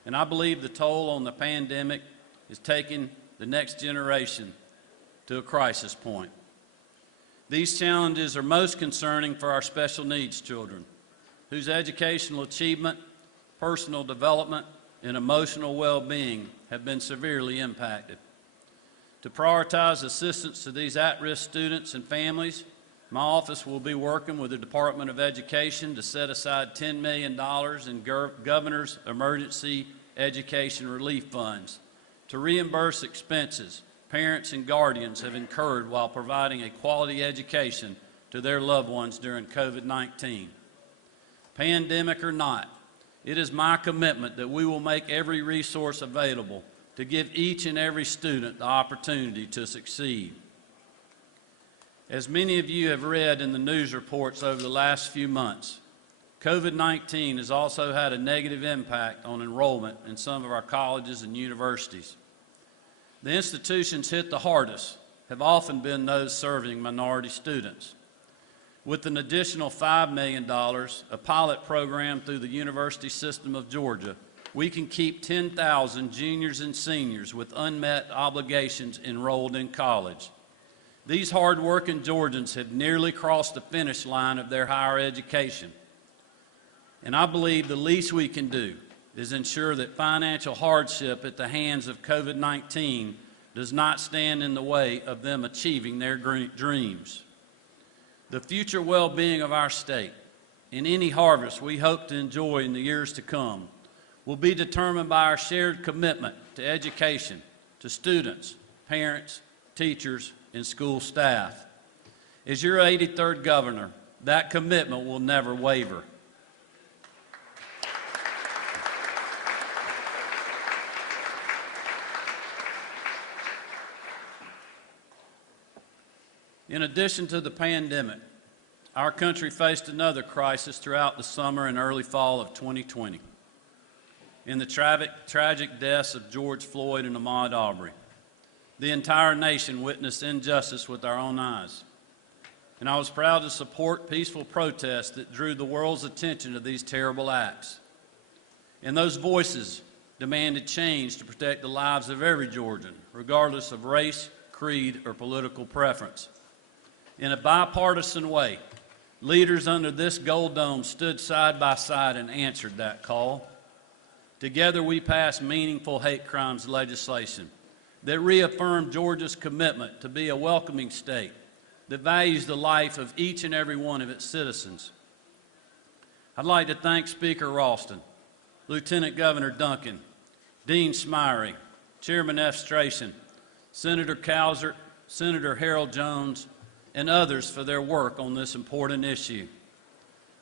and I believe the toll on the pandemic is taking the next generation to a crisis point. These challenges are most concerning for our special needs children, whose educational achievement, personal development, and emotional well-being have been severely impacted. To prioritize assistance to these at-risk students and families, my office will be working with the Department of Education to set aside $10 million in Governor's Emergency Education Relief Funds to reimburse expenses parents and guardians have incurred while providing a quality education to their loved ones during COVID-19. Pandemic or not, it is my commitment that we will make every resource available to give each and every student the opportunity to succeed. As many of you have read in the news reports over the last few months, COVID-19 has also had a negative impact on enrollment in some of our colleges and universities. The institutions hit the hardest have often been those serving minority students. With an additional $5 million, a pilot program through the University System of Georgia, we can keep 10,000 juniors and seniors with unmet obligations enrolled in college. These hard-working Georgians have nearly crossed the finish line of their higher education. And I believe the least we can do is ensure that financial hardship at the hands of COVID-19 does not stand in the way of them achieving their dreams. The future well-being of our state and any harvest we hope to enjoy in the years to come will be determined by our shared commitment to education, to students, parents, teachers, and school staff. As your 83rd governor, that commitment will never waver. In addition to the pandemic, our country faced another crisis throughout the summer and early fall of 2020. In the tragic deaths of George Floyd and Ahmaud Arbery, the entire nation witnessed injustice with our own eyes. And I was proud to support peaceful protests that drew the world's attention to these terrible acts. And those voices demanded change to protect the lives of every Georgian, regardless of race, creed, or political preference. In a bipartisan way, leaders under this gold dome stood side by side and answered that call. Together we passed meaningful hate crimes legislation that reaffirmed Georgia's commitment to be a welcoming state that values the life of each and every one of its citizens. I'd like to thank Speaker Ralston, Lieutenant Governor Duncan, Dean Smyrie, Chairman F. Strachan, Senator Cowsert, Senator Harold Jones, and others for their work on this important issue.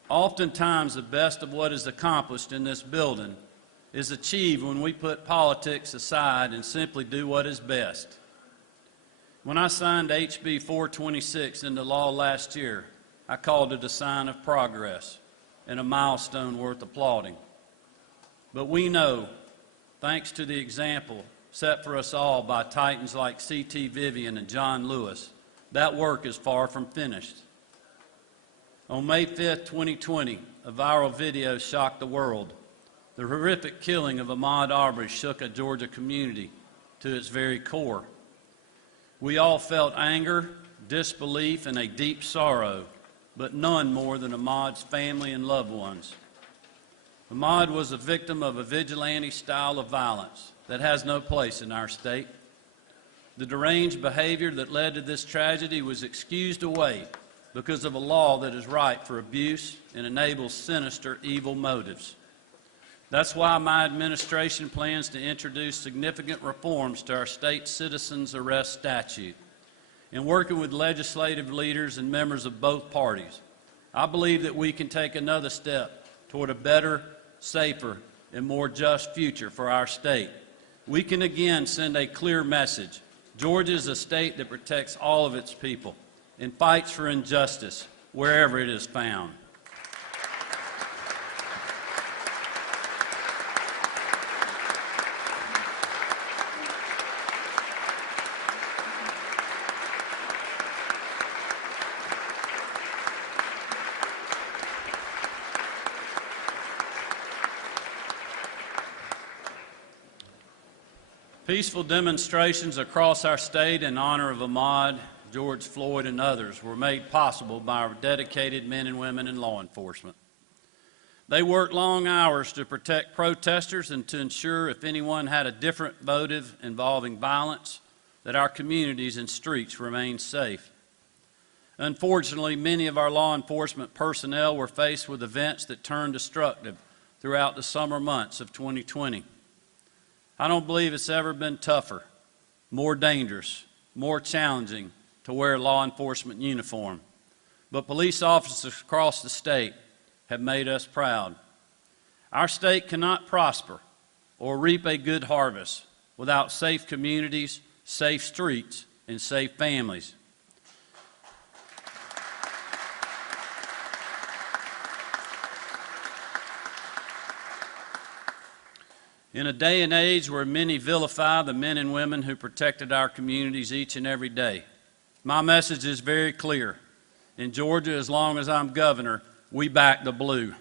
Oftentimes, the best of what is accomplished in this building is achieved when we put politics aside and simply do what is best. When I signed HB 426 into law last year, I called it a sign of progress and a milestone worth applauding. But we know, thanks to the example set for us all by titans like C.T. Vivian and John Lewis, that work is far from finished. On May 5, 2020, a viral video shocked the world. The horrific killing of Ahmaud Arbery shook a Georgia community to its very core. We all felt anger, disbelief, and a deep sorrow, but none more than Ahmaud's family and loved ones. Ahmaud was a victim of a vigilante style of violence that has no place in our state. The deranged behavior that led to this tragedy was excused away because of a law that is ripe for abuse and enables sinister, evil motives. That's why my administration plans to introduce significant reforms to our state citizens arrest statute. In working with legislative leaders and members of both parties, I believe that we can take another step toward a better, safer, and more just future for our state. We can again send a clear message. Georgia is a state that protects all of its people and fights for injustice wherever it is found. Peaceful demonstrations across our state in honor of Ahmaud, George Floyd, and others were made possible by our dedicated men and women in law enforcement. They worked long hours to protect protesters and to ensure if anyone had a different motive involving violence, that our communities and streets remained safe. Unfortunately, many of our law enforcement personnel were faced with events that turned destructive throughout the summer months of 2020. I don't believe it's ever been tougher, more dangerous, more challenging to wear a law enforcement uniform. But police officers across the state have made us proud. Our state cannot prosper or reap a good harvest without safe communities, safe streets, and safe families. In a day and age where many vilify the men and women who protected our communities each and every day, my message is very clear. In Georgia, as long as I'm governor, we back the blue.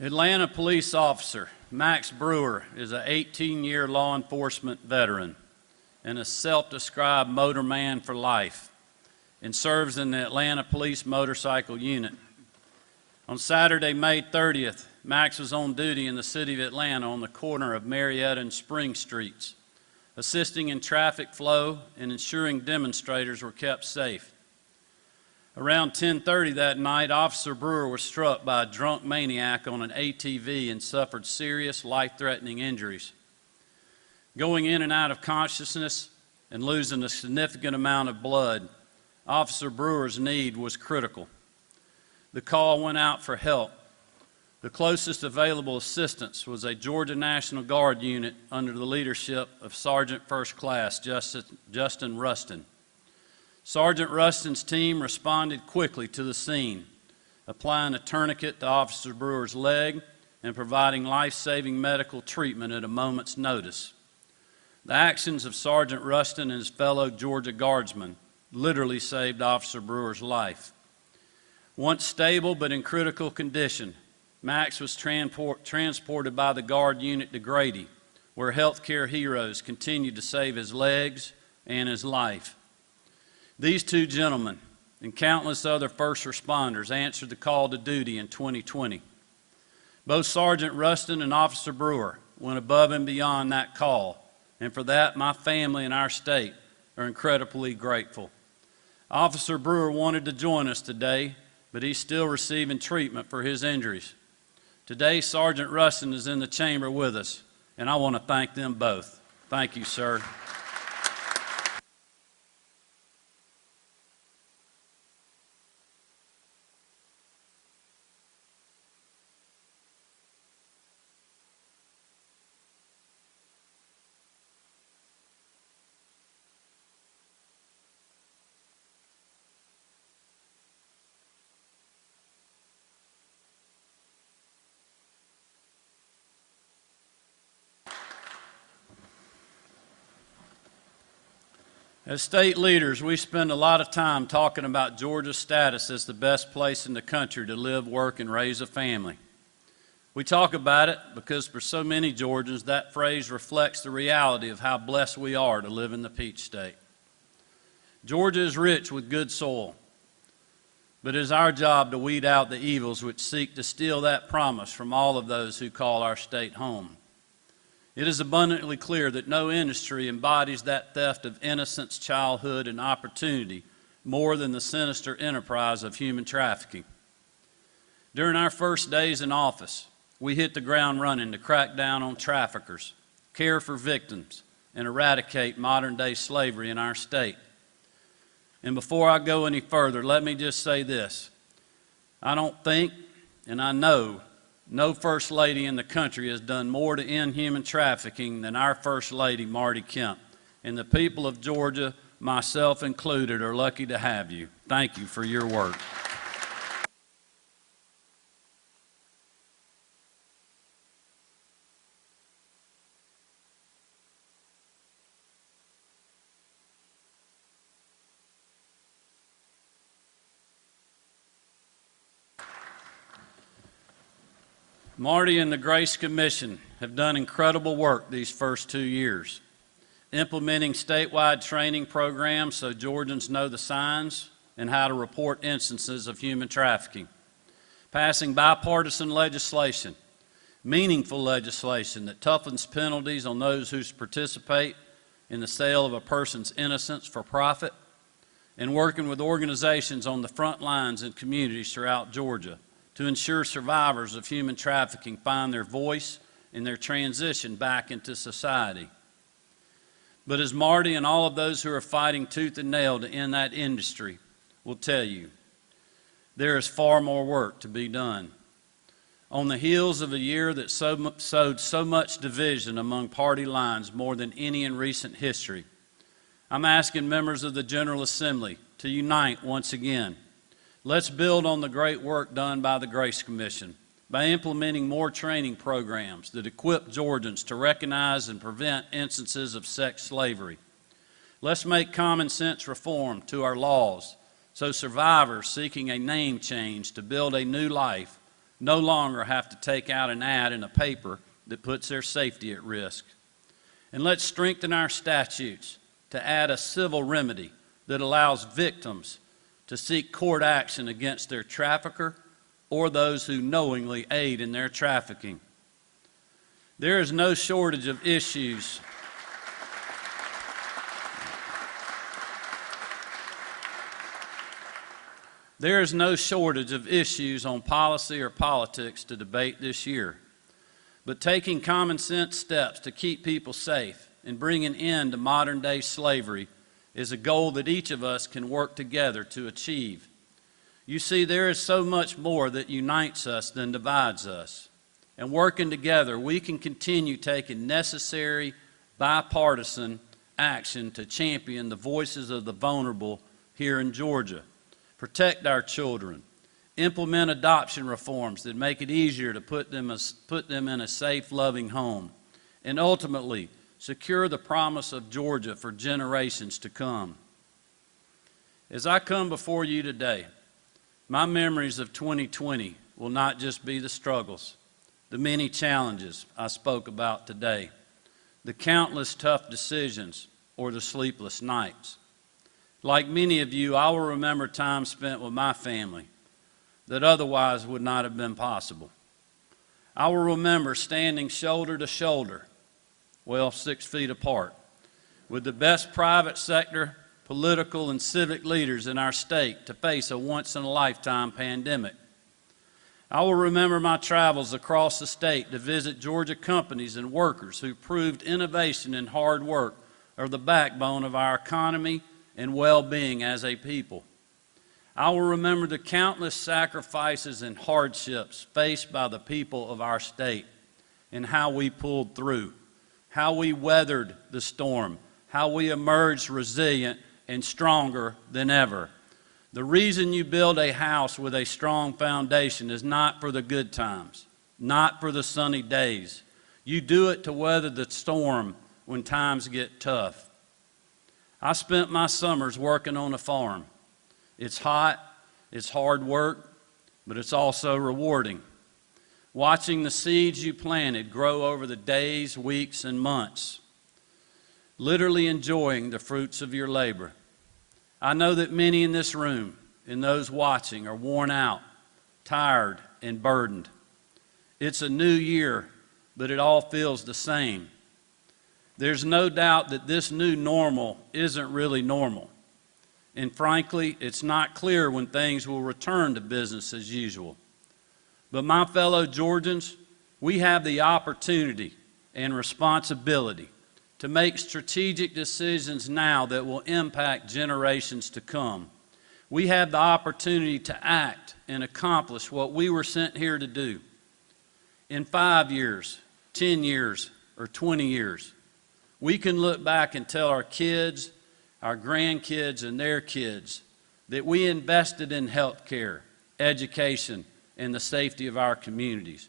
Atlanta police officer Max Brewer is an 18-year law enforcement veteran and a self-described motor man for life, and serves in the Atlanta Police Motorcycle Unit. On Saturday, May 30th, Max was on duty in the city of Atlanta on the corner of Marietta and Spring Streets, assisting in traffic flow and ensuring demonstrators were kept safe. Around 10:30 that night, Officer Brewer was struck by a drunk maniac on an ATV and suffered serious, life-threatening injuries. Going in and out of consciousness and losing a significant amount of blood, Officer Brewer's need was critical. The call went out for help. The closest available assistance was a Georgia National Guard unit under the leadership of Sergeant First Class Justin Rustin. Sergeant Rustin's team responded quickly to the scene, applying a tourniquet to Officer Brewer's leg and providing life-saving medical treatment at a moment's notice. The actions of Sergeant Rustin and his fellow Georgia Guardsmen literally saved Officer Brewer's life. Once stable but in critical condition, Max was transported by the Guard unit to Grady, where healthcare heroes continued to save his legs and his life. These two gentlemen and countless other first responders answered the call to duty in 2020. Both Sergeant Rustin and Officer Brewer went above and beyond that call, and for that, my family and our state are incredibly grateful. Officer Brewer wanted to join us today, but he's still receiving treatment for his injuries. Today, Sergeant Rustin is in the chamber with us, and I want to thank them both. Thank you, sir. As state leaders, we spend a lot of time talking about Georgia's status as the best place in the country to live, work, and raise a family. We talk about it because for so many Georgians, that phrase reflects the reality of how blessed we are to live in the Peach State. Georgia is rich with good soil, but it is our job to weed out the evils which seek to steal that promise from all of those who call our state home. It is abundantly clear that no industry embodies that theft of innocence, childhood, and opportunity more than the sinister enterprise of human trafficking. During our first days in office, we hit the ground running to crack down on traffickers, care for victims, and eradicate modern-day slavery in our state. And before I go any further, let me just say this. I don't think, and I know, no First Lady in the country has done more to end human trafficking than our First Lady, Marty Kemp. And the people of Georgia, myself included, are lucky to have you. Thank you for your work. Marty and the Grace Commission have done incredible work these first 2 years, implementing statewide training programs so Georgians know the signs and how to report instances of human trafficking, passing bipartisan legislation, meaningful legislation that toughens penalties on those who participate in the sale of a person's innocence for profit, and working with organizations on the front lines in communities throughout Georgia to ensure survivors of human trafficking find their voice in their transition back into society. But as Marty and all of those who are fighting tooth and nail to end that industry will tell you, there is far more work to be done. On the heels of a year that sowed so much division among party lines more than any in recent history, I'm asking members of the General Assembly to unite once again. Let's build on the great work done by the Grace Commission by implementing more training programs that equip Georgians to recognize and prevent instances of sex slavery. Let's make common sense reform to our laws so survivors seeking a name change to build a new life no longer have to take out an ad in a paper that puts their safety at risk. And let's strengthen our statutes to add a civil remedy that allows victims to seek court action against their trafficker or those who knowingly aid in their trafficking. There is no shortage of issues. There is no shortage of issues on policy or politics to debate this year. But taking common sense steps to keep people safe and bring an end to modern day slavery is a goal that each of us can work together to achieve. You see, there is so much more that unites us than divides us. And working together, we can continue taking necessary bipartisan action to champion the voices of the vulnerable here in Georgia, protect our children, implement adoption reforms that make it easier to put them in a safe, loving home, and ultimately secure the promise of Georgia for generations to come. As I come before you today, my memories of 2020 will not just be the struggles, the many challenges I spoke about today, the countless tough decisions, or the sleepless nights. Like many of you, I will remember time spent with my family that otherwise would not have been possible. I will remember standing shoulder to shoulder, well, 6 feet apart, with the best private sector, political, and civic leaders in our state to face a once-in-a-lifetime pandemic. I will remember my travels across the state to visit Georgia companies and workers who proved innovation and hard work are the backbone of our economy and well-being as a people. I will remember the countless sacrifices and hardships faced by the people of our state and how we pulled through, how we weathered the storm, how we emerged resilient and stronger than ever. The reason you build a house with a strong foundation is not for the good times, not for the sunny days. You do it to weather the storm when times get tough. I spent my summers working on a farm. It's hot, it's hard work, but it's also rewarding. Watching the seeds you planted grow over the days, weeks, and months, literally enjoying the fruits of your labor. I know that many in this room and those watching are worn out, tired, and burdened. It's a new year, but it all feels the same. There's no doubt that this new normal isn't really normal. And frankly, it's not clear when things will return to business as usual. But my fellow Georgians, we have the opportunity and responsibility to make strategic decisions now that will impact generations to come. We have the opportunity to act and accomplish what we were sent here to do. In 5 years, 10 years, or 20 years, we can look back and tell our kids, our grandkids, and their kids that we invested in health care, education, and the safety of our communities.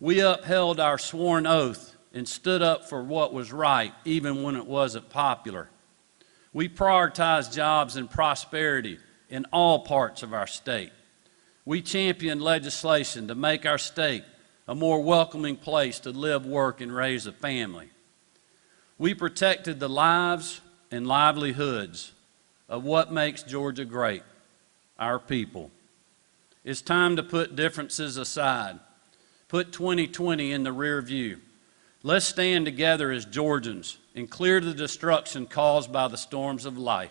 We upheld our sworn oath and stood up for what was right, even when it wasn't popular. We prioritized jobs and prosperity in all parts of our state. We championed legislation to make our state a more welcoming place to live, work, and raise a family. We protected the lives and livelihoods of what makes Georgia great, our people. It's time to put differences aside, put 2020 in the rear view. Let's stand together as Georgians and clear the destruction caused by the storms of life.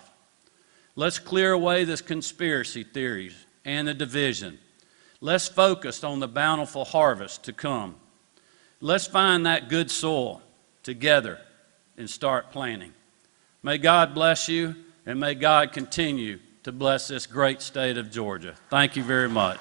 Let's clear away the conspiracy theories and the division. Let's focus on the bountiful harvest to come. Let's find that good soil together and start planting. May God bless you, and may God continue to bless this great state of Georgia. Thank you very much.